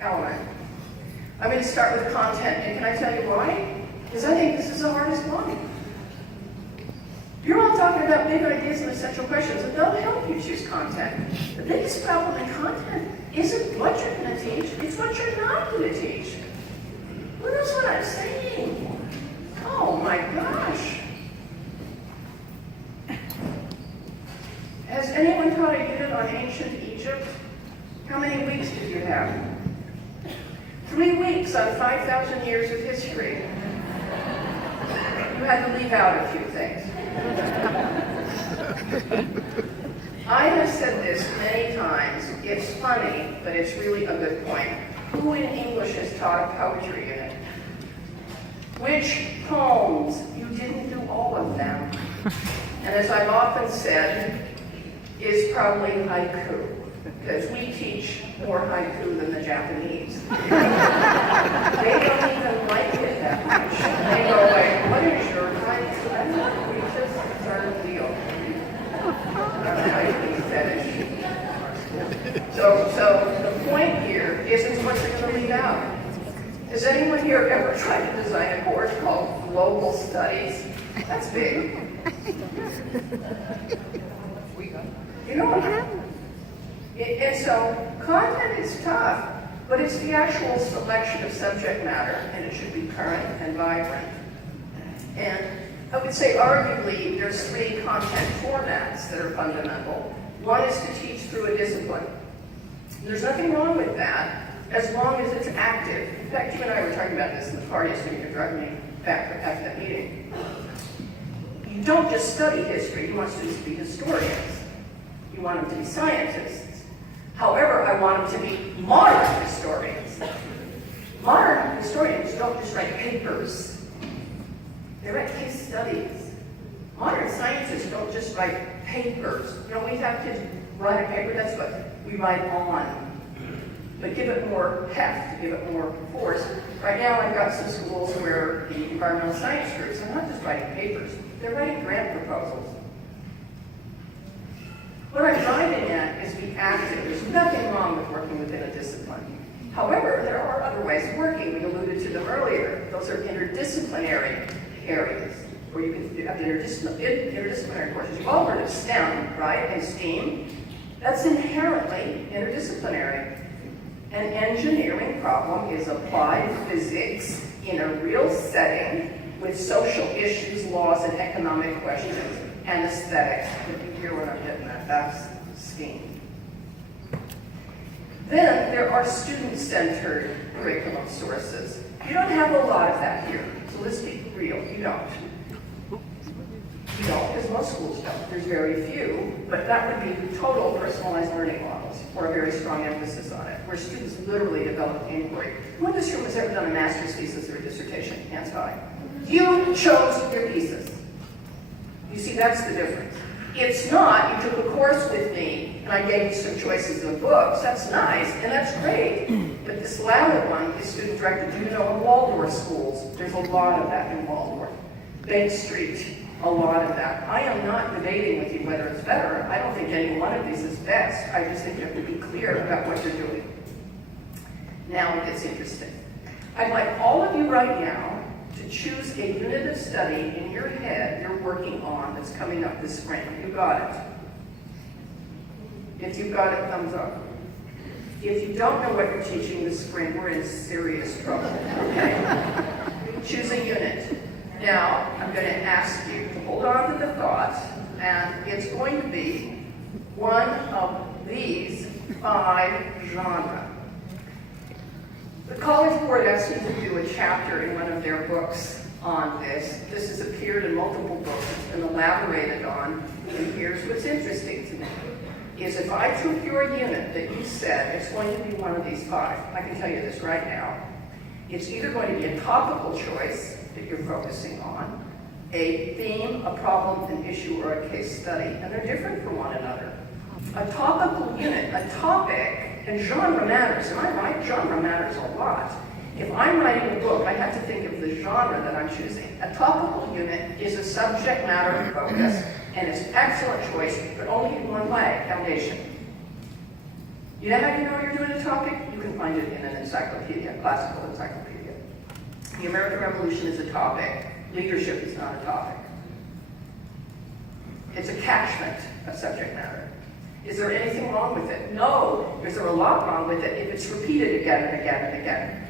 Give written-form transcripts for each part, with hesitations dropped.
element. I'm going to start with content, and can I tell you why? Because I think this is the hardest one. You're all talking about big ideas and essential questions, and they'll help you choose content. The biggest problem in content isn't what you're going to teach, it's what you're not going to teach. Who knows what I'm saying? Oh my gosh. Has anyone taught a unit on ancient Egypt? How many weeks did you have? 3 weeks on 5,000 years of history. You had to leave out a few things. I have said this many times. It's funny, but it's really a good point. Who in English has taught a poetry unit? Which poems? You didn't do all of them. And as I've often said, is probably haiku. Because we teach more haiku than the Japanese. They don't even like it that much. They go like, what is your haiku? I'm not, we just started deal. Haiku fetish. So the point here isn't what you're going to leave out. Has anyone here ever tried to design a course called Global Studies? That's big. You know what? And so content is tough, but it's the actual selection of subject matter, and it should be current and vibrant. And I would say arguably there's 3 content formats that are fundamental. One is to teach through a discipline. There's nothing wrong with that, as long as it's active. In fact, you and I were talking about this in the car yesterday. You drove me back after that meeting. You don't just study history. You want students to be historians. You want them to be scientists. However, I want them to be modern historians. Modern historians don't just write papers. They write case studies. Modern scientists don't just write papers. You know, we have kids write a paper, that's what we write on. But give it more heft, give it more force. Right now, I've got some schools where the environmental science groups are not just writing papers, they're writing grant proposals. What I'm driving at is be active. There's nothing wrong with working within a discipline. However, there are other ways of working. We alluded to them earlier. Those are interdisciplinary areas where you can have interdisciplinary courses. You've all heard of STEM, right, and STEAM. That's inherently interdisciplinary. An engineering problem is applied physics in a real setting with social issues, laws, and economic questions, and aesthetics. If you hear what I'm getting at, that's STEAM. Then there are student-centered curriculum sources. You don't have a lot of that here, so let's be real, you don't. You don't, because most schools don't. There's very few, but that would be total personalized learning models, or a very strong emphasis on it, where students literally develop inquiry. Who in this room has ever done a master's thesis or a dissertation? Hands high. You chose your pieces. You see, that's the difference. It's not, you took a course with me, and I gave you some choices of books. That's nice, and that's great. But this latter one is student-directed. You know, in Waldorf schools, there's a lot of that in Waldorf. Bank Street, a lot of that. I am not debating with you whether it's better. I don't think any one of these is best. I just think you have to be clear about what you're doing. Now it gets interesting. I'd like all of you right now to choose a unit of study in your head you're working on that's coming up this spring. You got it. If you've got it, thumbs up. If you don't know what you're teaching this spring, we're in serious trouble, okay? Choose a unit. Now, I'm going to ask you to hold on to the thought, and it's going to be one of these 5 genres. The College Board asked me to do a chapter in one of their books on this. This has appeared in multiple books. It's been elaborated on. And here's what's interesting to me, is if I took your unit that you said it's going to be one of these 5, I can tell you this right now, it's either going to be a topical choice that you're focusing on, a theme, a problem, an issue, or a case study, and they're different from one another. A topical unit, a topic, and genre matters. Am I right? Genre matters a lot. If I'm writing a book, I have to think of the genre that I'm choosing. A topical unit is a subject matter focus, and it's an excellent choice, but only in one way, foundation. You know how you know you're doing a topic? You can find it in an encyclopedia, classical encyclopedia. The American Revolution is a topic. Leadership is not a topic. It's a catchment of subject matter. Is there anything wrong with it? No. Is there a lot wrong with it if it's repeated again and again and again?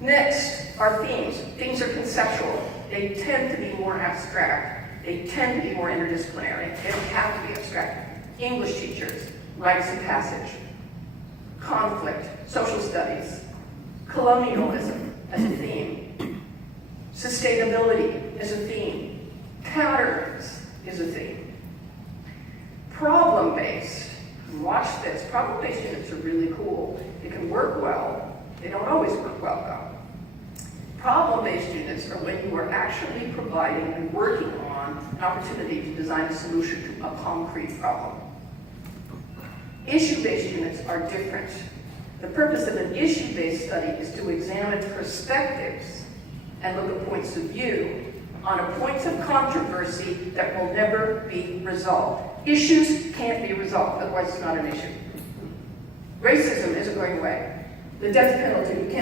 Next are themes. Themes are conceptual. They tend to be more abstract. They tend to be more interdisciplinary. They don't have to be abstract. English teachers, rites of passage, conflict, social studies, colonialism as a theme, sustainability as a theme, patterns is a theme. Problem-based, watch this, problem-based units are really cool. They can work well. They don't always work well, though. Problem-based units are when you are actually providing and working on an opportunity to design a solution to a concrete problem. Issue-based units are different. The purpose of an issue-based study is to examine perspectives and look at points of view on a points of controversy that will never be resolved. Issues can't be resolved, otherwise it's not an issue. Racism isn't going away. The death penalty can't